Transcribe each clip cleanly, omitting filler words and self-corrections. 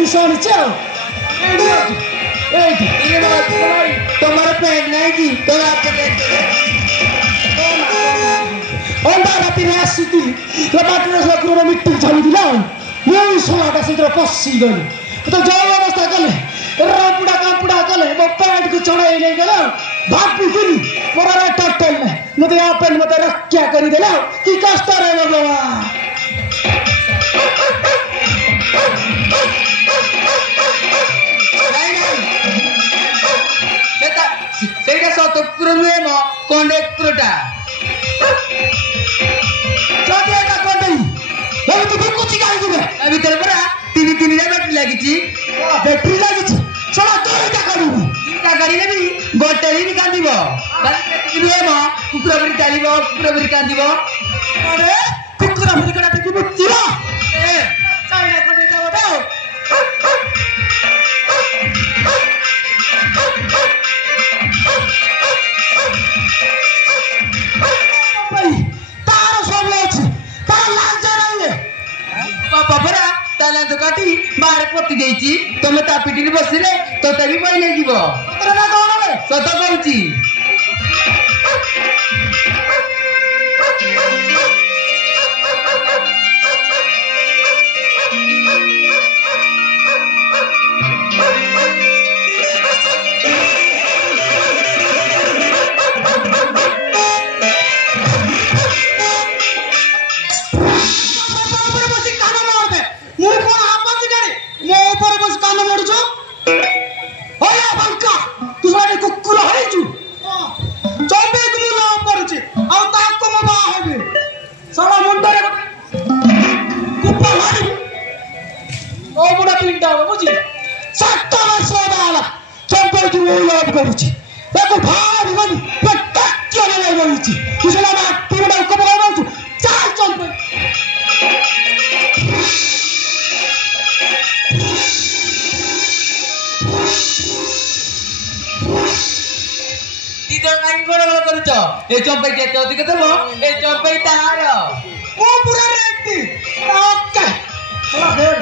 निशान चाओ तुम्हारा पेट नहीं की तो आपके अंडा राती में आसी बाटर गुरुर मिट्टी छाड़ी दिला मुई सोलाटा से पशि गली तो जो अवस्था कले रापुड़ा कापुड़ा कले मो पैंट को चढ़ाई नहीं गला भापी दिली मोर टटल में मते आपन मते रक्षा करी देला की कष्ट रे भगवान ସେଇଟା ସତ କୁକୁର ନୁହେଁ ମ କଣ୍ଡେ କୁକୁରଟା ଯଦି ଏଟା କଣ୍ଡେଇ ଏମିତି ବିକୁଛି କାହିଁକି ତା ଭିତରେ ପରା ତିନିଟା ବ୍ୟାଟେରୀ ଲାଗିଛି ବ୍ୟାଟେରୀ ଲାଗିଛି ଶଳା ଦୁଇଟା କାଢିବୁ ତିନିଟା କାଢିଲେ ବି ଗୋଟେରେ ବି କାନ୍ଦିବ ନୁହେଁ ମ କୁକୁର ପରି ଚାଲିବ କୁକୁର ପରି କାନ୍ଦିବ अरे कुकुरा फुली कड़ा टेकी मुतिरा ଏ चाइना कोटे जाओ दाओ भाई तार सब अछि तार लाज रहले ବାପା ପରା ତାଲା ତ କାଟି ବାହାରେ ପୋତି ଦେଇଛି ତମେ ତା ପିଠିରେ ବସିଲେ ତୋତେ ବି ବହି ନେଇଯିବ तेरा ना कौन है ସତ କହୁଛି ऊपर बस कान मार दे मुंह कोन आपत्ति करे मो ऊपर बस कान मोड़ जो ओया बंका तू साडे कुकुर है छु चंबे तू ना ऊपर छी आ ताको म बा हेबे साला मुंडा रे कुप्पा मारी ओ बुढ़ा पिंडा हो बुझी 7 वर्ष वाला चंबे तू लव करू छी देखो भारी बनी पटक ले गई छी तू साला ना पिंडा को बगा छु चाल चंबे ଦିଦ କାଇଁ ଗଡଗଡ କରୁଛ ଏ ଚମ୍ପେଇ ଯେତେ ଅଧିକ ଦେବ ଏ ଚମ୍ପେଇ ତାହାର ओ पूरा रेटी ओके थोड़ा देर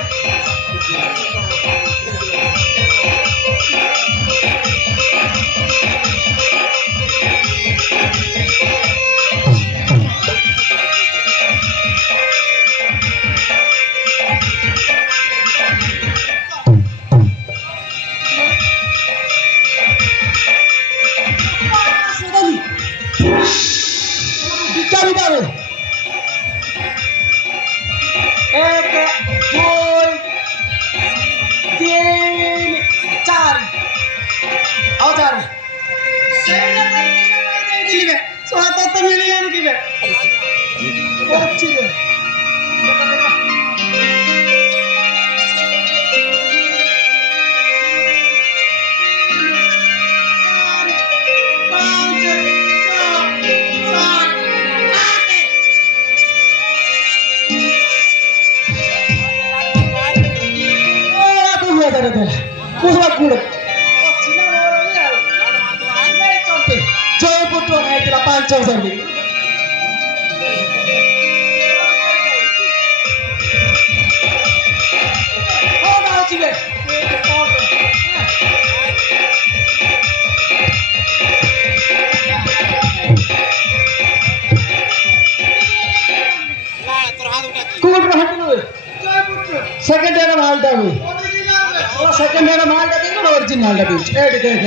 क्या बितावे एक दो तीन चार आओ चार सोना तो मिली नहीं की अच्छी है Pusat kulit. Jaya putra naik ke 500 sandi. Oh, dah cilik. Kulit berhati dulu. Second day na mahal dah. Second hand माल का देखो ओरिजिनल का बीच ऐड देख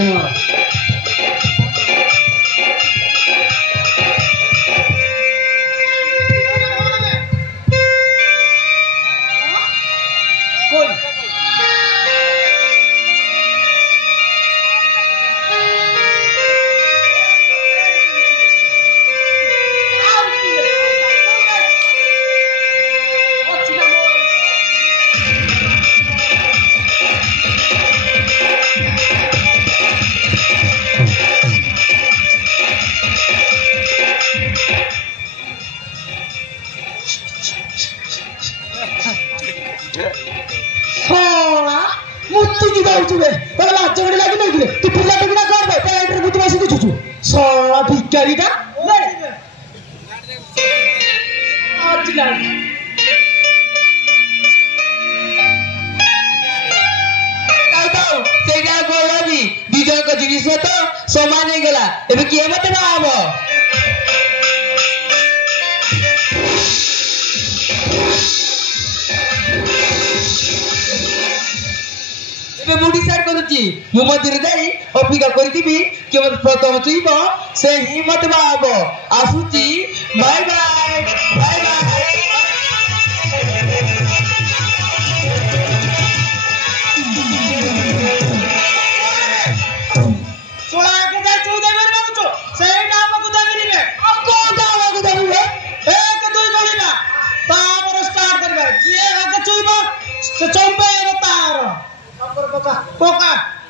हमारा मुत्ती की दाऊ तुझे पहले लाच चढ़े लगी नहीं तू पिल्ला पे बिना कर भाई पहले इंटरव्यू तुम्हारे से कुछ सोना भिखारी का आज लाग ଜଣଙ୍କ ଜିନିଷ ତ ସମାନ ହେଇଗଲା ଏବେ କିଏ ମତେ ବାହା ହବ ଏବେ ମୁଁ ଡିସାଇଡ୍ କରୁଛି ମୁଁ ମନ୍ଦିର ଯାଇ ଅପେକ୍ଷା କରିଥିବି କି ମତେ ପ୍ରଥମ ଚୁଇବ ସେ ହିଁ ମତେ ବାହା ହବ ଆସୁଛି ବାଏ ବାଏ ବାଏ ବାଏ पोका